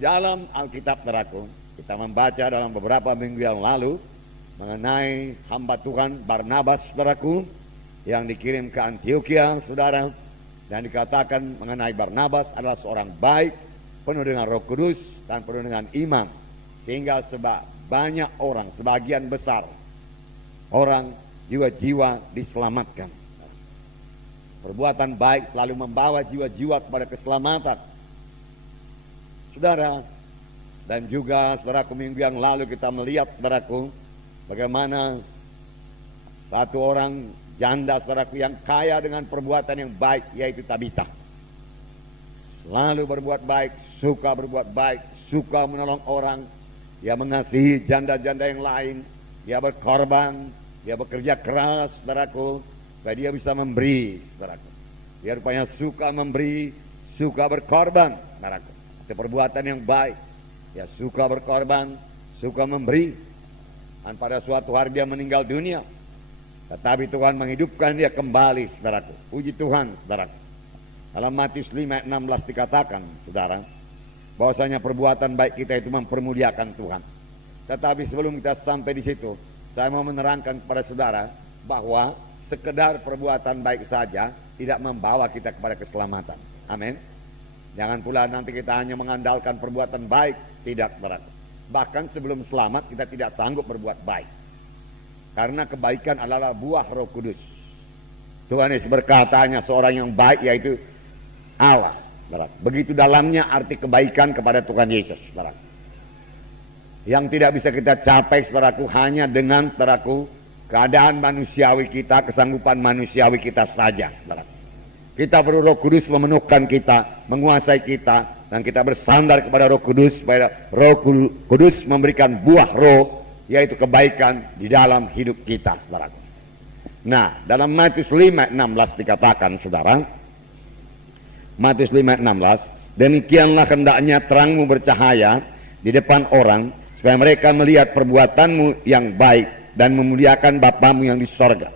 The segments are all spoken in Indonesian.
dalam Alkitab, saudaraku, kita membaca dalam beberapa minggu yang lalu mengenai hamba Tuhan Barnabas, saudaraku, yang dikirim ke Antioquia, saudara, dan dikatakan mengenai Barnabas adalah seorang baik, penuh dengan Roh Kudus dan penuh dengan iman, sehingga banyak orang, sebagian besar orang, jiwa-jiwa diselamatkan. Perbuatan baik selalu membawa jiwa-jiwa kepada keselamatan, saudara. Dan juga, saudaraku, minggu yang lalu kita melihat, saudaraku, bagaimana satu orang janda, saudaraku, yang kaya dengan perbuatan yang baik, yaitu Tabita. Selalu berbuat baik, suka berbuat baik, suka menolong orang. Dia mengasihi janda-janda yang lain. Dia berkorban, dia bekerja keras, saudaraku, supaya dia bisa memberi, saudaraku. Dia rupanya suka memberi, suka berkorban, saudaraku. Itu perbuatan yang baik. Dia suka berkorban, suka memberi. Dan pada suatu hari dia meninggal dunia, tetapi Tuhan menghidupkan dia kembali, saudaraku. Puji Tuhan, saudaraku. Dalam Matius 5:16 dikatakan, saudara, bahwasanya perbuatan baik kita itu mempermuliakan Tuhan. Tetapi sebelum kita sampai di situ, saya mau menerangkan kepada saudara bahwa sekedar perbuatan baik saja tidak membawa kita kepada keselamatan. Amin. Jangan pula nanti kita hanya mengandalkan perbuatan baik, tidak, saudara. Bahkan sebelum selamat kita tidak sanggup berbuat baik, karena kebaikan adalah buah Roh Kudus. Tuhan Yesus berkata, hanya seorang yang baik, yaitu Allah, saudara. Begitu dalamnya arti kebaikan kepada Tuhan Yesus, saudara. Yang tidak bisa kita capai, saudaraku, hanya dengan, saudaraku, keadaan manusiawi kita, kesanggupan manusiawi kita saja, saudara. Kita perlu Roh Kudus memenuhkan kita, menguasai kita, dan kita bersandar kepada Roh Kudus, supaya Roh Kudus memberikan buah Roh, yaitu kebaikan di dalam hidup kita, saudara. Nah, dalam Matius 5:16 dikatakan, saudara, Matius 5:16, demikianlah hendaknya terangmu bercahaya di depan orang, supaya mereka melihat perbuatanmu yang baik dan memuliakan Bapamu yang di sorga.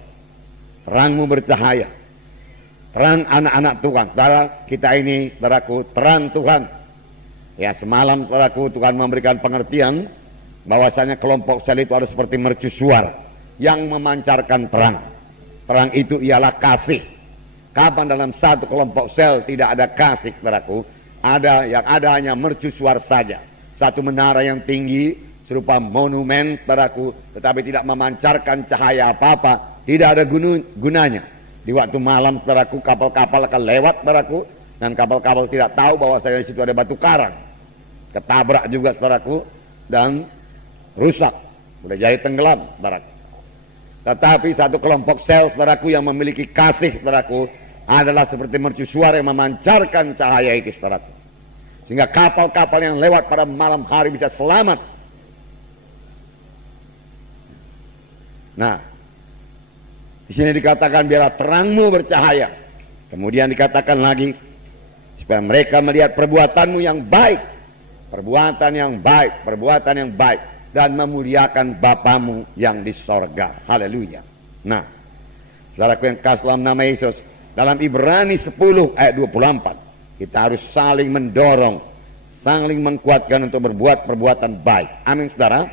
Terangmu bercahaya, terang anak-anak Tuhan, saudara. Kita ini, saudaraku, terang Tuhan. Ya, semalam, saudaraku, Tuhan memberikan pengertian bahwasanya kelompok sel itu ada seperti mercusuar yang memancarkan terang. Terang itu ialah kasih. Kapan dalam satu kelompok sel tidak ada kasih, saudaraku, yang ada hanya mercusuar saja. Satu menara yang tinggi serupa monumen, saudaraku, tetapi tidak memancarkan cahaya apa-apa, tidak ada gunanya. Di waktu malam, saudaraku, kapal-kapal akan lewat, saudaraku, dan kapal-kapal tidak tahu bahwa di situ ada batu karang. Ketabrak juga, saudaraku, dan rusak, boleh jadi tenggelam, saudaraku. Tetapi satu kelompok sel, saudaraku, yang memiliki kasih, saudaraku, adalah seperti mercusuar yang memancarkan cahaya itu, saudaraku, sehingga kapal-kapal yang lewat pada malam hari bisa selamat. Nah, di sini dikatakan biarlah terangmu bercahaya. Kemudian dikatakan lagi, supaya mereka melihat perbuatanmu yang baik, perbuatan yang baik, perbuatan yang baik, dan memuliakan Bapamu yang di sorga. Haleluya. Nah, saudaraku yang kasih dalam nama Yesus, dalam Ibrani 10 ayat 24, kita harus saling mendorong, saling menguatkan untuk berbuat perbuatan baik. Amin, saudara.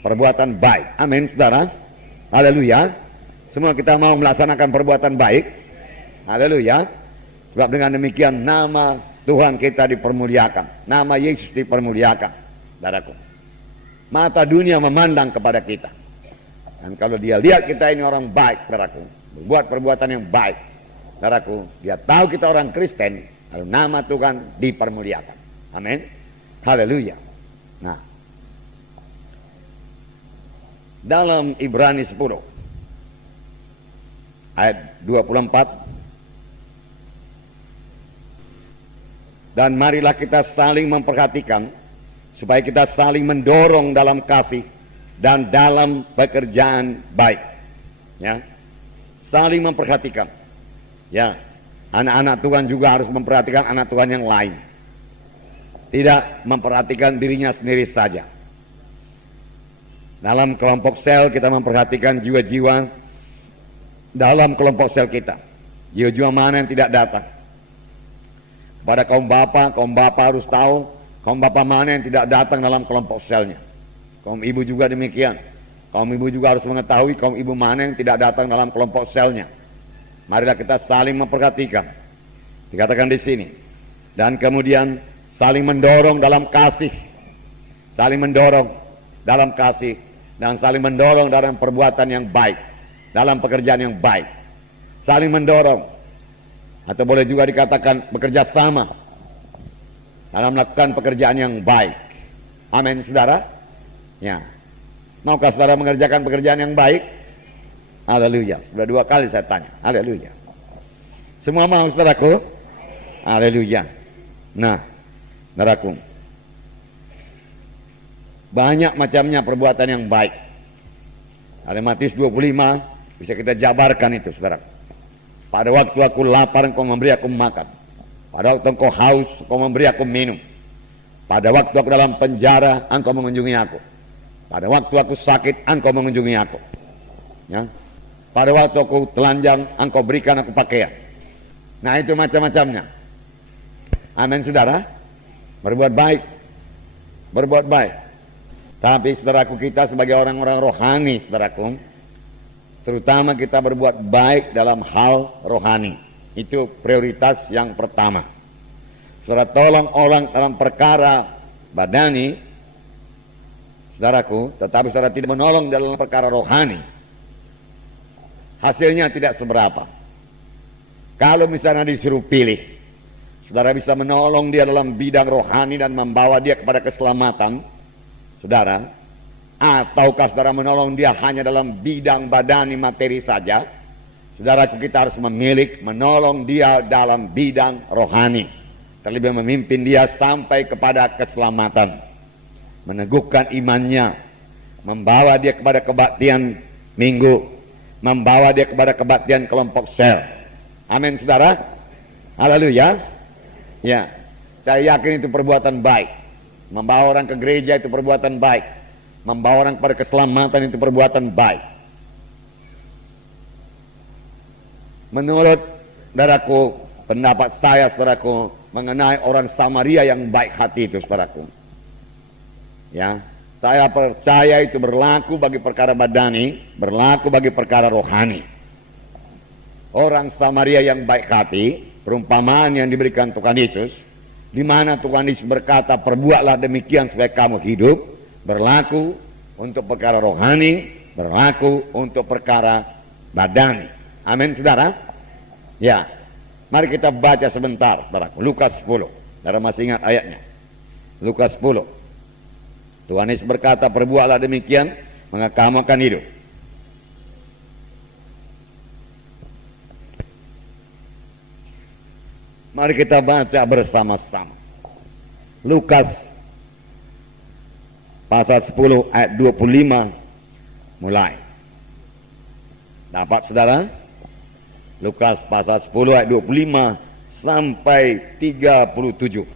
Perbuatan baik. Amin, saudara. Haleluya. Semua kita mau melaksanakan perbuatan baik. Haleluya. Sebab dengan demikian nama Tuhan kita dipermuliakan, nama Yesus dipermuliakan, saudaraku. Mata dunia memandang kepada kita, dan kalau dia lihat kita ini orang baik, saudaraku, berbuat perbuatan yang baik, saudaraku, dia tahu kita orang Kristen, lalu nama Tuhan dipermuliakan. Amin. Haleluya. Nah, dalam Ibrani 10 ayat 24, dan marilah kita saling memperhatikan, supaya kita saling mendorong dalam kasih dan dalam pekerjaan baik. Ya, saling memperhatikan. Ya, anak-anak Tuhan juga harus memperhatikan anak Tuhan yang lain, tidak memperhatikan dirinya sendiri saja. Dalam kelompok sel kita memperhatikan jiwa-jiwa dalam kelompok sel kita, jiwa-jiwa mana yang tidak datang. Pada kaum bapa harus tahu Kaum bapak mana yang tidak datang dalam kelompok selnya? Kaum ibu juga demikian. Kaum ibu juga harus mengetahui kaum ibu mana yang tidak datang dalam kelompok selnya. Marilah kita saling memperhatikan. Dikatakan di sini. Dan kemudian saling mendorong dalam kasih. Saling mendorong dalam kasih. Dan saling mendorong dalam perbuatan yang baik. Dalam pekerjaan yang baik. Saling mendorong. Atau boleh juga dikatakan bekerja sama dalam melakukan pekerjaan yang baik. Amin, saudara. Ya. Maukah saudara mengerjakan pekerjaan yang baik? Haleluya. Sudah 2 kali saya tanya. Haleluya. Semua mau, saudaraku? Haleluya. Nah, saudaraku, banyak macamnya perbuatan yang baik. Dalam Matius 25 bisa kita jabarkan itu, saudara. Pada waktu aku lapar, engkau memberi aku makan. Pada waktu engkau haus, engkau memberi aku minum. Pada waktu aku dalam penjara, engkau mengunjungi aku. Pada waktu aku sakit, engkau mengunjungi aku. Ya. Pada waktu aku telanjang, engkau berikan aku pakaian. Nah, itu macam-macamnya. Amin, saudara. Berbuat baik. Berbuat baik. Tapi saudaraku, kita sebagai orang-orang rohani, saudaraku, terutama kita berbuat baik dalam hal rohani. Itu prioritas yang pertama. Saudara tolong orang dalam perkara badani, saudaraku, tetapi saudara tidak menolong dalam perkara rohani, hasilnya tidak seberapa. Kalau misalnya disuruh pilih, saudara bisa menolong dia dalam bidang rohani dan membawa dia kepada keselamatan, saudara, ataukah saudara menolong dia hanya dalam bidang badani materi saja, saudaraku, kita harus memilih menolong dia dalam bidang rohani, terlebih memimpin dia sampai kepada keselamatan, meneguhkan imannya, membawa dia kepada kebaktian minggu, membawa dia kepada kebaktian kelompok sel. Amin, saudara. Haleluya. Ya, saya yakin itu perbuatan baik. Membawa orang ke gereja itu perbuatan baik. Membawa orang kepada keselamatan itu perbuatan baik. Menurut saudaraku, pendapat saya, saudaraku, mengenai orang Samaria yang baik hati itu, saudaraku, ya, saya percaya itu berlaku bagi perkara badani, berlaku bagi perkara rohani. Orang Samaria yang baik hati, perumpamaan yang diberikan Tuhan Yesus, di mana Tuhan Yesus berkata, perbuatlah demikian supaya kamu hidup, berlaku untuk perkara rohani, berlaku untuk perkara badani. Amin, saudara. Ya, mari kita baca sebentar, saudara. Lukas 10. Saudara masih ingat ayatnya? Lukas 10. Tuhan Yesus berkata, perbuatlah demikian, maka kamu akan hidup. Mari kita baca bersama-sama. Lukas pasal 10 ayat 25 mulai. Dapat, saudara? Lukas pasal 10 ayat 25 sampai 37.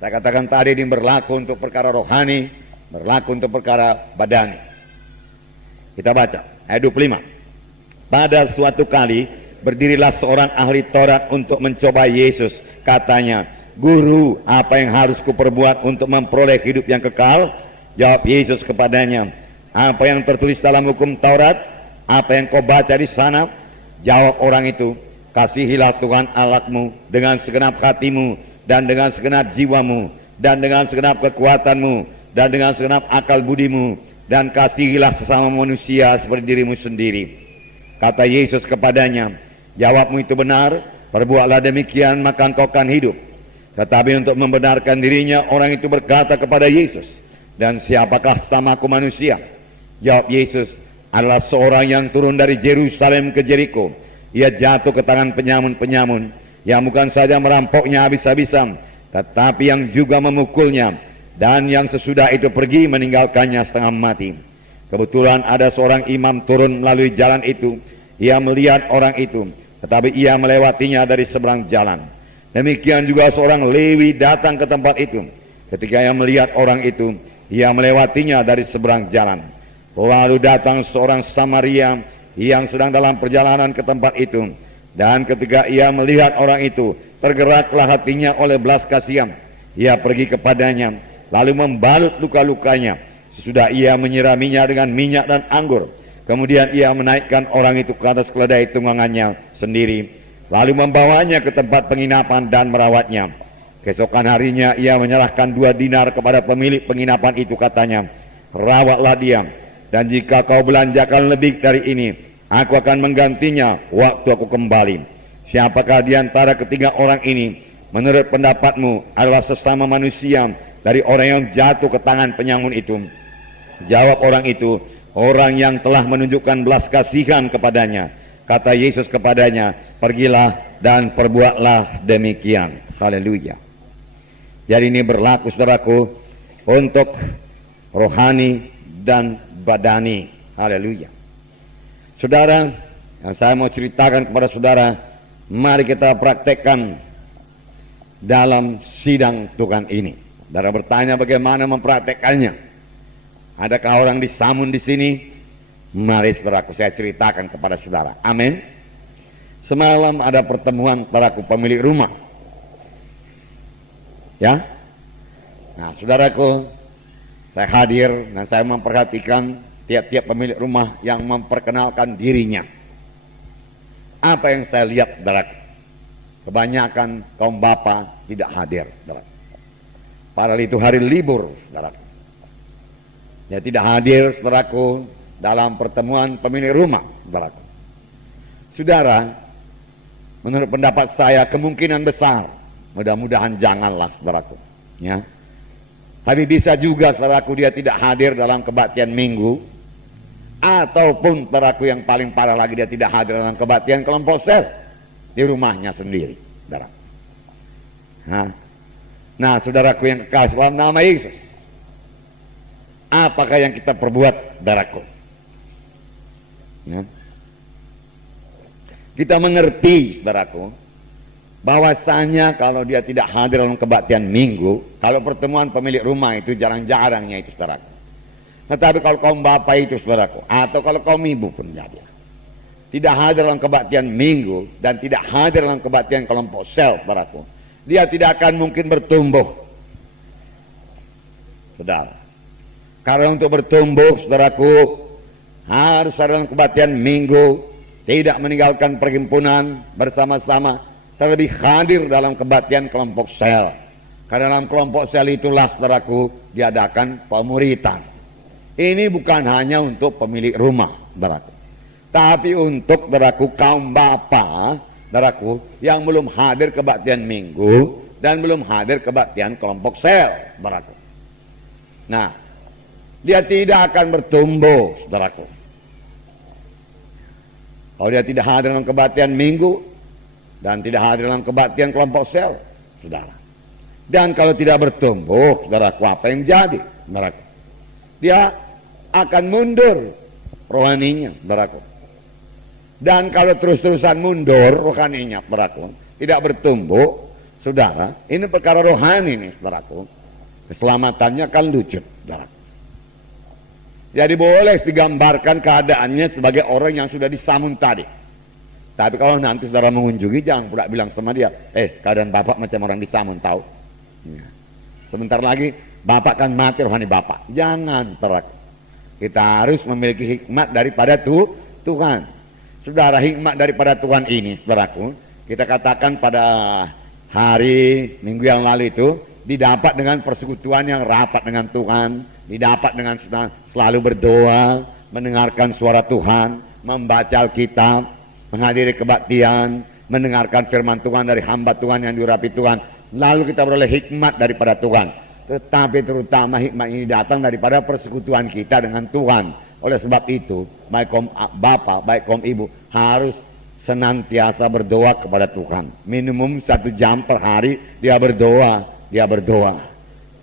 Saya katakan tadi ini berlaku untuk perkara rohani, berlaku untuk perkara badani. Kita baca ayat 25. Pada suatu kali berdirilah seorang ahli Taurat untuk mencoba Yesus. Katanya, Guru, apa yang harus kuperbuat untuk memperoleh hidup yang kekal? Jawab Yesus kepadanya, apa yang tertulis dalam hukum Taurat? Apa yang kau baca di sana? Jawab orang itu, kasihilah Tuhan Allahmu dengan segenap hatimu, dan dengan segenap jiwamu, dan dengan segenap kekuatanmu, dan dengan segenap akal budimu, dan kasihilah sesama manusia seperti dirimu sendiri. Kata Yesus kepadanya, jawabmu itu benar, perbuatlah demikian maka engkau akan hidup. Tetapi untuk membenarkan dirinya, orang itu berkata kepada Yesus, dan siapakah sesamaku manusia? Jawab Yesus, adalah seorang yang turun dari Yerusalem ke Jeriko. Ia jatuh ke tangan penyamun-penyamun, yang bukan saja merampoknya habis-habisan, tetapi yang juga memukulnya, dan yang sesudah itu pergi meninggalkannya setengah mati. Kebetulan ada seorang imam turun melalui jalan itu. Ia melihat orang itu, tetapi ia melewatinya dari seberang jalan. Demikian juga seorang Lewi datang ke tempat itu. Ketika ia melihat orang itu, ia melewatinya dari seberang jalan. Lalu datang seorang Samaria yang sedang dalam perjalanan ke tempat itu. Dan ketika ia melihat orang itu, tergeraklah hatinya oleh belas kasihan. ia pergi kepadanya, lalu membalut luka-lukanya. Sesudah ia menyiraminya dengan minyak dan anggur, kemudian ia menaikkan orang itu ke atas keledai tunggangannya sendiri, lalu membawanya ke tempat penginapan dan merawatnya. Keesokan harinya ia menyerahkan 2 dinar kepada pemilik penginapan itu, katanya, rawatlah dia, dan jika kau belanjakan lebih dari ini, aku akan menggantinya waktu aku kembali. Siapakah di antara ketiga orang ini menurut pendapatmu adalah sesama manusia dari orang yang jatuh ke tangan penyamun itu? Jawab orang itu, orang yang telah menunjukkan belas kasihan kepadanya. Kata Yesus kepadanya, pergilah dan perbuatlah demikian. Haleluya. Jadi ini berlaku, saudaraku, untuk rohani dan badani. Haleluya. Saudara, yang saya mau ceritakan kepada saudara, mari kita praktekkan dalam sidang Tuhan ini. Saudara bertanya bagaimana mempraktekannya. Adakah orang disamun di sini? Mari saudaraku, saya ceritakan kepada saudara. Amin. Semalam ada pertemuan saudaraku pemilik rumah. Ya. Nah, saudaraku, saya hadir dan saya memperhatikan tiap-tiap pemilik rumah yang memperkenalkan dirinya. Apa yang saya lihat, saudaraku? Kebanyakan kaum bapak tidak hadir, saudaraku. Padahal itu hari libur, saudaraku. Dia tidak hadir, saudaraku, dalam pertemuan pemilik rumah, saudaraku. Saudara, menurut pendapat saya kemungkinan besar, mudah-mudahan janganlah, saudaraku, ya. Tapi bisa juga, saudaraku, dia tidak hadir dalam kebaktian minggu, ataupun, saudaraku, yang paling parah lagi, dia tidak hadir dalam kebaktian kelompok sel di rumahnya sendiri, saudara. Nah, saudaraku yang kekasih dalam nama Yesus, apakah yang kita perbuat, saudaraku? Ya. Kita mengerti, saudaraku, bahwasanya kalau dia tidak hadir dalam kebaktian minggu, kalau pertemuan pemilik rumah itu jarang-jarangnya itu, saudaraku. Tetapi kalau kaum bapak itu, saudaraku, atau kalau kaum ibu pun jadi, tidak hadir dalam kebaktian minggu dan tidak hadir dalam kebaktian kelompok sel, saudaraku, dia tidak akan mungkin bertumbuh, saudara. Karena untuk bertumbuh, saudaraku, harus ada dalam kebaktian minggu, tidak meninggalkan perhimpunan bersama-sama, terlebih hadir dalam kebaktian kelompok sel. Karena dalam kelompok sel itulah, saudaraku, diadakan pemuritan. Ini bukan hanya untuk pemilik rumah, saudaraku, tapi untuk, saudaraku, kaum bapa, saudaraku, yang belum hadir kebaktian minggu dan belum hadir kebaktian kelompok sel, saudaraku. Nah, dia tidak akan bertumbuh, saudaraku. Kalau dia tidak hadir dalam kebaktian minggu dan tidak hadir dalam kebaktian kelompok sel, saudara. Dan kalau tidak bertumbuh, saudaraku, apa yang jadi, saudaraku? Dia akan mundur rohaninya, saudaraku. Dan kalau terus-terusan mundur rohaninya, saudaraku, tidak bertumbuh, saudara, ini perkara rohani nih, saudaraku. Keselamatannya akan lucut, saudaraku. Jadi boleh digambarkan keadaannya sebagai orang yang sudah disamun tadi. Tapi kalau nanti saudara mengunjungi, jangan pula bilang sama dia, keadaan bapak macam orang disamun, tahu? Ya. Sebentar lagi bapak kan mati rohani bapak. Jangan, saudara. Kita harus memiliki hikmat daripada Tuhan. Saudara, hikmat daripada Tuhan ini, saudaraku, kita katakan pada hari minggu yang lalu itu didapat dengan persekutuan yang rapat dengan Tuhan, didapat dengan selalu berdoa, mendengarkan suara Tuhan, membaca Alkitab, menghadiri kebaktian, mendengarkan firman Tuhan dari hamba Tuhan yang diurapi Tuhan. Lalu kita beroleh hikmat daripada Tuhan. Tetapi terutama hikmat ini datang daripada persekutuan kita dengan Tuhan. Oleh sebab itu, baik kaum bapak, baik kaum ibu, harus senantiasa berdoa kepada Tuhan. Minimum 1 jam per hari dia berdoa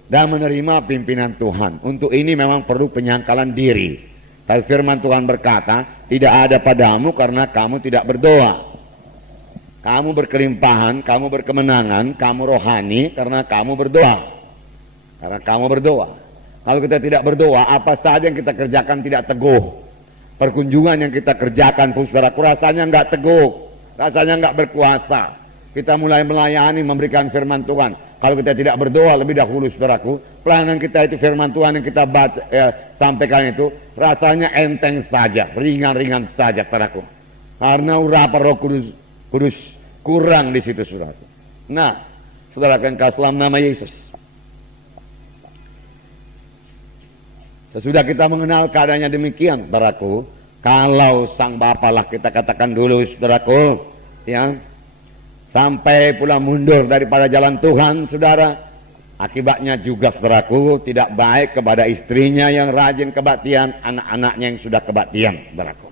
dan menerima pimpinan Tuhan. Untuk ini memang perlu penyangkalan diri. Tapi firman Tuhan berkata, tidak ada padamu karena kamu tidak berdoa. Kamu berkelimpahan, kamu berkemenangan, kamu rohani karena kamu berdoa. Karena kamu berdoa. Kalau kita tidak berdoa, apa saja yang kita kerjakan tidak teguh. Perkunjungan yang kita kerjakan, saudaraku, rasanya nggak teguh, rasanya nggak berkuasa. kita mulai melayani, memberikan firman Tuhan. Kalau kita tidak berdoa lebih dahulu, saudaraku, pelayanan kita itu firman Tuhan yang kita sampaikan itu rasanya enteng saja, ringan-ringan saja, saudaraku. Karena urapan Roh Kudus kurang di situ, saudaraku. Nah, saudara yang kasih dalam nama Yesus, sesudah kita mengenal keadaannya demikian, saudaraku, kalau Sang Bapa lah kita katakan dulu, saudaraku, ya, sampai pula mundur daripada jalan Tuhan, saudara, akibatnya juga, saudaraku, tidak baik kepada istrinya yang rajin kebaktian, anak-anaknya yang sudah kebaktian, saudaraku.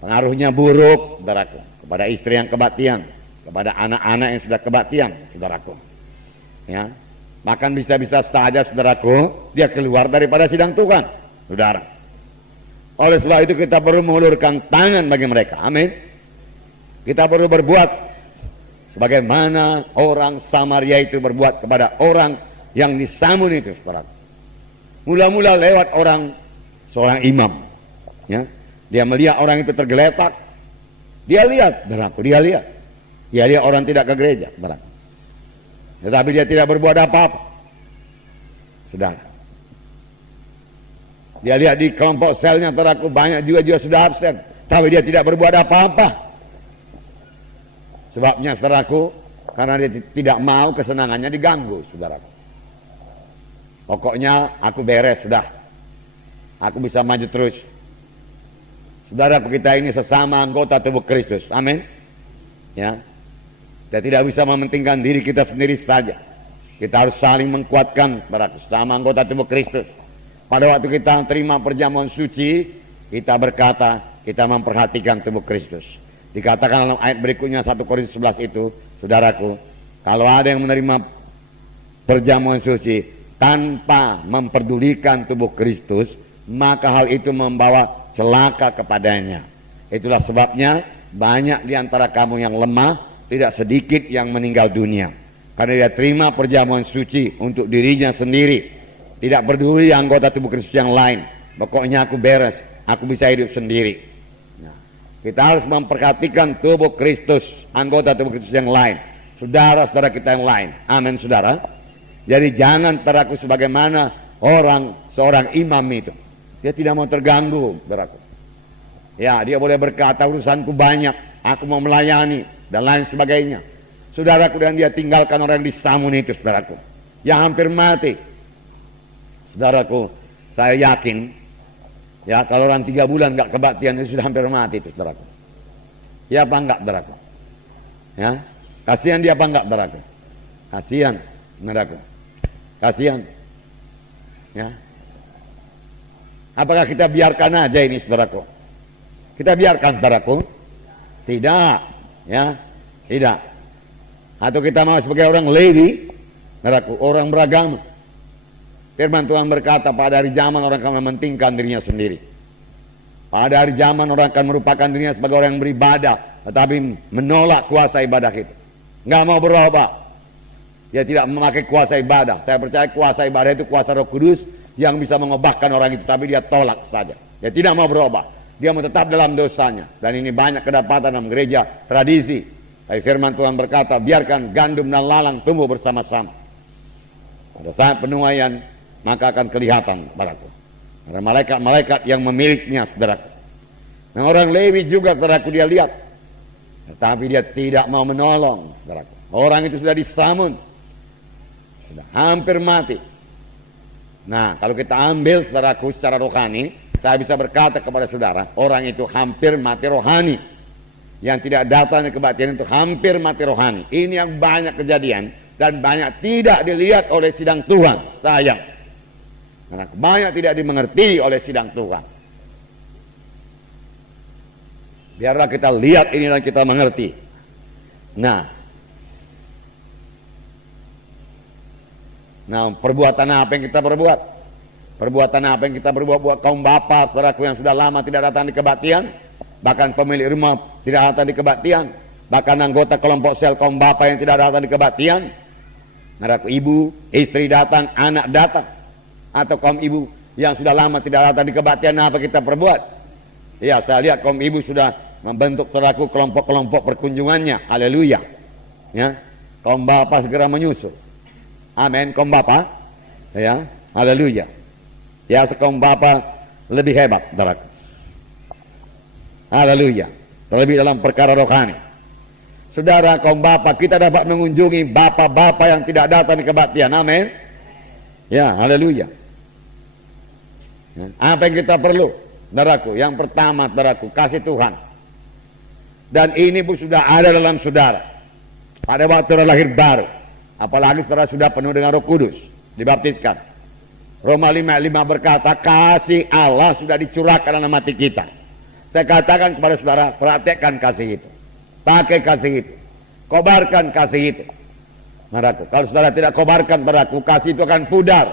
Pengaruhnya buruk, saudaraku, kepada istri yang kebaktian, kepada anak-anak yang sudah kebaktian, saudaraku. Ya, bahkan bisa-bisa saja, saudaraku, dia keluar daripada sidang Tuhan, saudara. Oleh sebab itu kita perlu mengulurkan tangan bagi mereka. Amin. Kita perlu berbuat sebagaimana orang Samaria itu berbuat kepada orang yang disamun itu, saudara. Mula-mula lewat seorang imam, ya. Dia melihat orang itu tergeletak. Dia lihat, saudaraku, dia lihat orang tidak ke gereja, saudara. Tetapi dia tidak berbuat apa-apa, saudara. Dia lihat di kelompok selnya, saudaraku, banyak juga sudah absen, tapi dia tidak berbuat apa-apa. Sebabnya, saudaraku, karena dia tidak mau kesenangannya diganggu, saudaraku. Pokoknya aku beres, sudah. Aku bisa maju terus. Saudaraku, kita ini sesama anggota tubuh Kristus. Amin. Ya. Kita tidak bisa mementingkan diri kita sendiri saja. Kita harus saling menguatkan, saudaraku, sesama anggota tubuh Kristus. Pada waktu kita terima perjamuan suci, kita berkata, kita memperhatikan tubuh Kristus. Dikatakan dalam ayat berikutnya 1 Korintus 11 itu, saudaraku, kalau ada yang menerima perjamuan suci tanpa memperdulikan tubuh Kristus, maka hal itu membawa celaka kepadanya. Itulah sebabnya banyak di antara kamu yang lemah, tidak sedikit yang meninggal dunia. Karena dia terima perjamuan suci untuk dirinya sendiri. Tidak peduli anggota tubuh Kristus yang lain. Pokoknya aku beres, aku bisa hidup sendiri. Nah, kita harus memperhatikan tubuh Kristus, anggota tubuh Kristus yang lain, saudara-saudara kita yang lain. Amin, saudara. Jadi jangan teraku sebagaimana seorang imam itu. Dia tidak mau terganggu, saudaraku. Ya, dia boleh berkata urusanku banyak, aku mau melayani dan lain sebagainya. Saudaraku, dan dia tinggalkan orang yang disamun itu, saudaraku, yang hampir mati. Saudaraku, saya yakin, ya, kalau orang 3 bulan nggak kebaktian itu sudah hampir mati itu, saudaraku. Ya apa enggak, saudaraku? Ya, kasihan dia apa enggak, saudaraku? Kasihan, saudaraku. Kasihan. Ya. Apakah kita biarkan aja ini, saudaraku? Kita biarkan, saudaraku? Tidak, ya, tidak. Atau kita mau sebagai orang Lewi, saudaraku, orang beragama. Firman Tuhan berkata, pada hari zaman orang akan mementingkan dirinya sendiri. Pada hari zaman orang akan merupakan dirinya sebagai orang yang beribadah, tetapi menolak kuasa ibadah itu. Nggak mau berubah. Dia tidak memakai kuasa ibadah. Saya percaya kuasa ibadah itu kuasa Roh Kudus yang bisa mengubahkan orang itu, tapi dia tolak saja. Dia tidak mau berubah. Dia mau tetap dalam dosanya. Dan ini banyak kedapatan dalam gereja tradisi. Tapi firman Tuhan berkata, biarkan gandum dan lalang tumbuh bersama-sama. Pada saat penuaian, maka akan kelihatan, saudaraku. Ada malaikat-malaikat yang memilikinya, saudaraku. Dan orang Lewi juga, saudaraku, dia lihat. Tetapi dia tidak mau menolong, saudaraku. Orang itu sudah disamun. Sudah hampir mati. Nah, kalau kita ambil, saudaraku, secara rohani, saya bisa berkata kepada saudara, orang itu hampir mati rohani. Yang tidak datang ke kebaktian itu hampir mati rohani. Ini yang banyak kejadian. Dan banyak tidak dilihat oleh sidang Tuhan. Sayang. Karena banyak tidak dimengerti oleh sidang Tuhan. Biarlah kita lihat ini dan kita mengerti. Nah, perbuatan apa yang kita perbuat? Perbuatan apa yang kita perbuat buat kaum bapa, saudaraku yang sudah lama tidak datang di kebaktian, bahkan pemilik rumah tidak datang di kebaktian, bahkan anggota kelompok sel kaum bapa yang tidak datang di kebaktian, saudaraku, ibu, istri datang, anak datang. Atau kaum ibu yang sudah lama tidak datang di kebaktian, apa kita perbuat? Ya, saya lihat kaum ibu sudah membentuk, saudaraku, kelompok-kelompok perkunjungannya. Haleluya. Ya, kaum bapa segera menyusul. Amin, kaum bapa. Ya, haleluya. Ya, kaum bapa lebih hebat, saudaraku. Haleluya. Terlebih dalam perkara rohani. Saudara, kaum bapa, kita dapat mengunjungi bapa-bapa yang tidak datang di kebaktian. Amin. Ya, haleluya. Apa yang kita perlu, saudaraku? Yang pertama, saudaraku, kasih Tuhan. Dan ini pun sudah ada dalam saudara pada waktu lahir baru. Apalagi saudara sudah penuh dengan Roh Kudus, dibaptiskan. Roma 5:5 berkata, kasih Allah sudah dicurahkan dalam hati kita. Saya katakan kepada saudara, praktekkan kasih itu. Pakai kasih itu. Kobarkan kasih itu. Saudaraku, kalau saudara tidak kobarkan padaku, kasih itu akan pudar.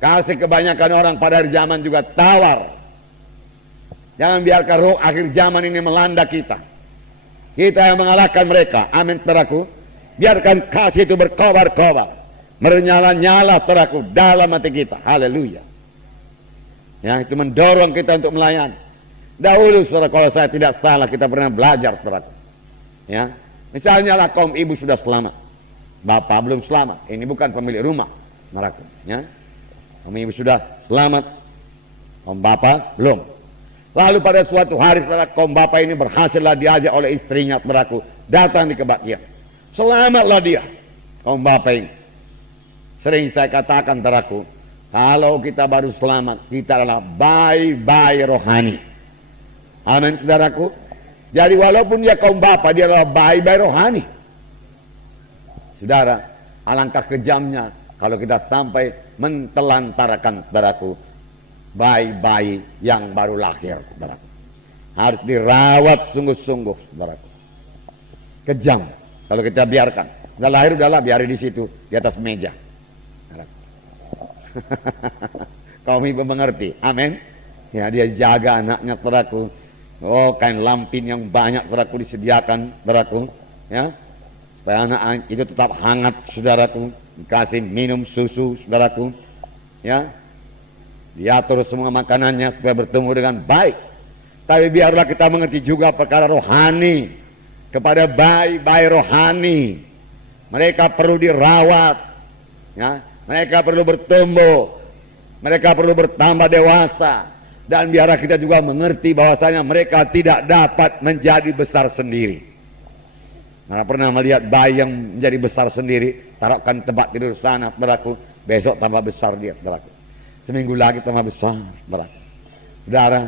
Kasih kebanyakan orang pada hari zaman juga tawar. Jangan biarkan roh akhir zaman ini melanda kita. Kita yang mengalahkan mereka. Amin, saudaraku. Biarkan kasih itu berkobar-kobar, menyala-nyala, saudaraku, dalam hati kita. Haleluya. Ya, itu mendorong kita untuk melayani. Dahulu, saudara, kalau saya tidak salah, kita pernah belajar, saudaraku. Ya, misalnya lah kaum ibu sudah selamat, bapak belum selamat. Ini bukan pemilik rumah, saudaraku. Ya, kaum ibu sudah selamat, kaum bapak belum. Lalu pada suatu hari, saudara, kaum bapak ini berhasillah diajak oleh istrinya, saudaraku, datang di kebaktian. Selamatlah dia, kaum bapak ini. Sering saya katakan, saudaraku, kalau kita baru selamat, kita adalah bayi-bayi rohani. Amin, saudaraku. Jadi walaupun dia kaum bapa, dia adalah bayi-bayi rohani. Saudara, alangkah kejamnya kalau kita sampai mentelantarkan, saudaraku, bayi-bayi yang baru lahir, saudaraku. Harus dirawat sungguh-sungguh, saudaraku. Kejam kalau kita biarkan. Udah lahir, udahlah, biarin di situ, di atas meja. Kaum ibu mengerti, amin. Ya, dia jaga anaknya, saudaraku. Oh, kain lampin yang banyak, saudaraku, disediakan, saudaraku, ya, supaya anak itu tetap hangat, saudaraku. Dikasih minum susu, saudaraku, ya, diatur semua makanannya supaya bertemu dengan baik. Tapi biarlah kita mengerti juga perkara rohani kepada bayi-bayi rohani. Mereka perlu dirawat, ya, mereka perlu bertumbuh, mereka perlu bertambah dewasa. Dan biarlah kita juga mengerti bahwasanya mereka tidak dapat menjadi besar sendiri. Mana pernah melihat bayi yang menjadi besar sendiri, taruhkan tempat tidur sana, saudaraku, besok tambah besar dia, saudaraku. Seminggu lagi tambah besar, saudaraku. Saudara,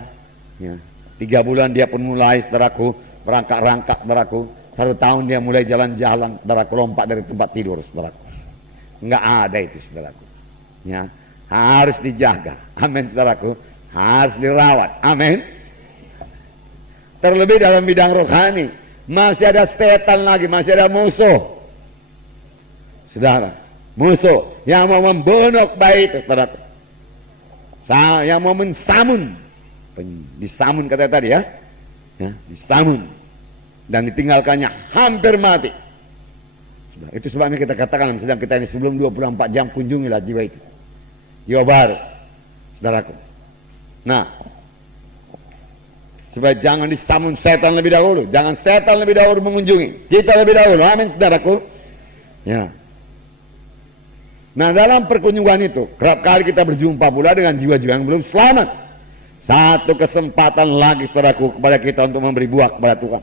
ya, 3 bulan dia pun mulai, saudaraku, merangkak-rangkak, saudaraku. 1 tahun dia mulai jalan-jalan, saudaraku, lompat dari tempat tidur, saudaraku. Enggak ada itu, saudaraku. Ya, harus dijaga. Amin, saudaraku. Harus dirawat. Amin. Terlebih dalam bidang rohani, masih ada setan lagi, masih ada musuh. Saudara, musuh yang mau membunuh bayi itu, saudara. Yang mau mensamun. Disamun kata tadi, ya. Ya, disamun dan ditinggalkannya hampir mati. Itu sebabnya kita katakan sedang kita ini sebelum 24 jam kunjungilah jiwa itu. Jiwa baru, saudaraku. Nah, supaya jangan disamun setan lebih dahulu. Jangan setan lebih dahulu mengunjungi kita lebih dahulu. Amin, saudaraku. Ya. Nah, dalam perkunjungan itu kerap kali kita berjumpa pula dengan jiwa-jiwa yang belum selamat. Satu kesempatan lagi, saudaraku, kepada kita untuk memberi buah kepada Tuhan.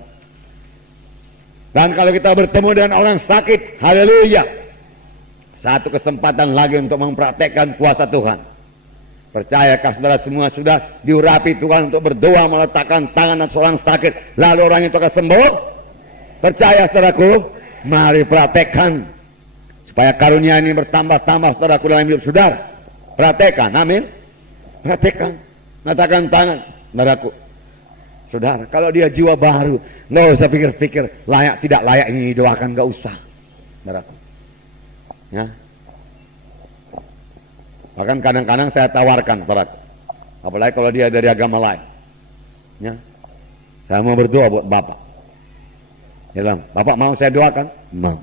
Dan kalau kita bertemu dengan orang sakit, haleluya, satu kesempatan lagi untuk mempraktekkan kuasa Tuhan. Percayakah saudara semua sudah diurapi Tuhan untuk berdoa meletakkan tangan atas orang sakit, lalu orang itu akan sembuh? Percaya, saudaraku? Mari praktekkan supaya karunia ini bertambah-tambah, saudaraku, dalam hidup saudara. Praktekkan, amin. Praktekkan, letakkan tangan, saudaraku. Saudara, kalau dia jiwa baru, nggak usah pikir-pikir layak tidak layak ini didoakan, nggak usah, saudaraku. Ya. Bahkan kadang-kadang saya tawarkan, saudaraku, apalagi kalau dia dari agama lain, ya, saya mau berdoa buat bapak. Dia bilang, bapak mau saya doakan? Mau.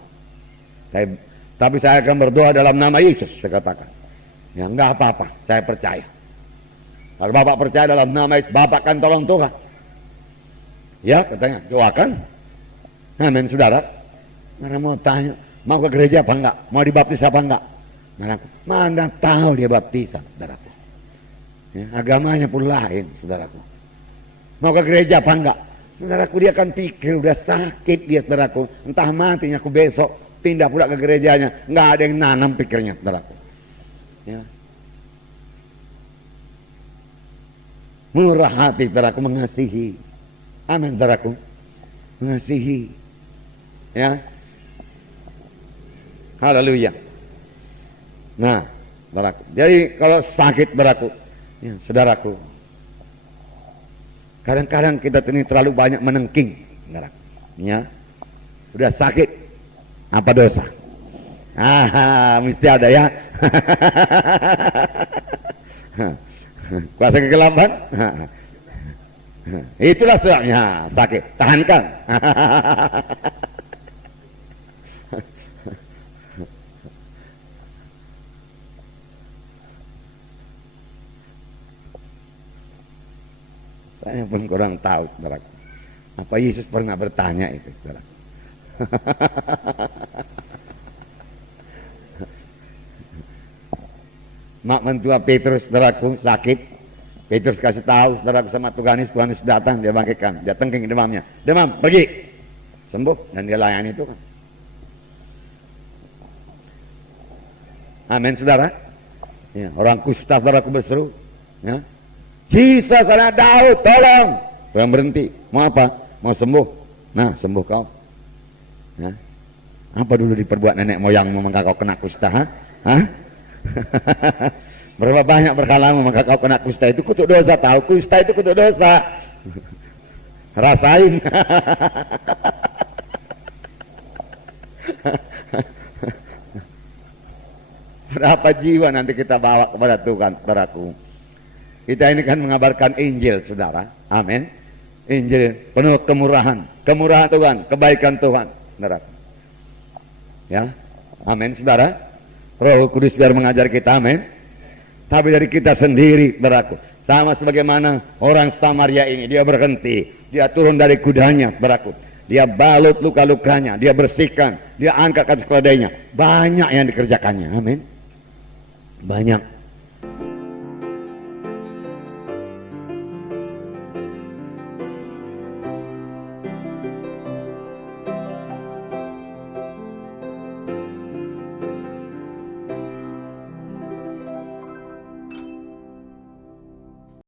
Tapi saya akan berdoa dalam nama Yesus, saya katakan. Ya, enggak apa-apa, saya percaya. Kalau bapak percaya dalam nama Yesus, bapak akan tolong Tuhan. Ya, katanya, doakan. Amin, saudara. Mana mau tanya, mau ke gereja apa enggak? Mau dibaptis apa enggak? Mana tahu dia baptisan, saudaraku. Ya, agamanya pun lain, saudaraku. Mau ke gereja apa enggak? Saudaraku, dia akan pikir udah sakit dia, saudaraku. Entah matinya aku besok pindah pula ke gerejanya. Enggak ada yang nanam pikirnya, saudaraku. Ya. Murah hati, saudaraku, mengasihi. Amin, saudaraku. Mengasihi. Ya. Haleluya. Nah, saudaraku. Jadi kalau sakit, saudaraku, ya, saudaraku, kadang-kadang kita ini terlalu banyak menengking, saudaraku. Ya. Udah sakit, apa dosa? Mesti ada ya. Kuasa kegelapan. Itulah sebabnya sakit. Tahankan. Saya pun kurang tahu, saudaraku. Apa Yesus pernah bertanya itu, saudaraku? Mak mentua Petrus, saudaraku, sakit. Petrus kasih tahu, saudaraku, sama Tuhanis datang, dia bangkitkan, dia tengking demamnya. Demam, pergi. Sembuh, dan dia layani itu kan. Amin, saudara. Ya, orang kusta, saudaraku, berseru. Ya. Jesus, anak Daud, tolong. Orang berhenti. Mau apa? Mau sembuh. Nah, sembuh kau. Ya. Apa dulu diperbuat nenek moyangmu maka kau kena kusta? Hah? Berapa banyak berkalamu maka kau kena kusta? Itu kutuk dosa, tahu? Kusta itu kutuk dosa. Rasain. Berapa jiwa nanti kita bawa kepada Tuhan, saudaraku. Kita ini kan mengabarkan Injil, saudara. Amin. Injil penuh kemurahan, kemurahan Tuhan, kebaikan Tuhan, saudaraku. Ya, amin, saudara. Roh Kudus biar mengajar kita, amin. Tapi dari kita sendiri, saudaraku. Sama sebagaimana orang Samaria ini, dia berhenti, dia turun dari kudanya, saudaraku. Dia balut luka-lukanya, dia bersihkan, dia angkatkan keledainya. Banyak yang dikerjakannya, amin. Banyak.